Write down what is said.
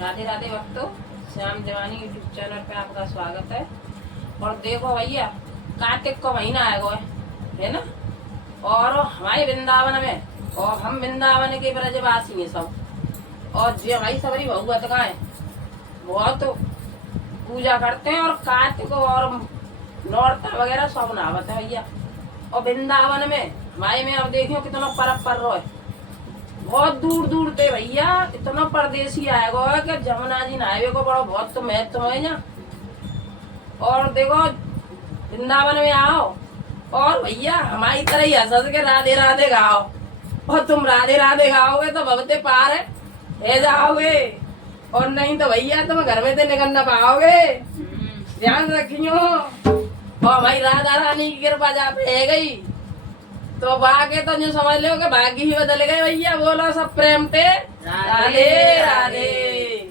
राधे राधे भक्तों, श्याम जवानी YouTube channel पे आपका स्वागत है। और देखो भैया, कार्तिक का महीना आएगा है ना, और हमारे वृंदावन में, और हम वृंदावन के ब्रजवासी हैं सब, और जो हमारी सबरी भगवत का है बहुत पूजा करते हैं, और कार्तिक और नौरता वगैरह सब नहावत है भैया। और वृंदावन में हमारे में अब देखियो कितना परब पर रहा है, बहुत दूर दूर थे भैया, इतना परदेसी आएगा है कि जमुना जी नहावे को बड़ा बहुत तो महत्व है ना। और देखो वृंदावन में आओ और भैया हमारी तरह ही हंस के राधे राधे गाओ, और तुम राधे राधे गाओगे तो भगते पार है जाओगे, और नहीं तो भैया तुम घर में से निकल न पाओगे। ध्यान रखियो। और भाई राधा रानी की कृपा जहाँ पे है गई तो बाके तो जो समझ लो कि भाग्य ही बदल गए भैया। बोलो सब प्रेम पे राधे राधे।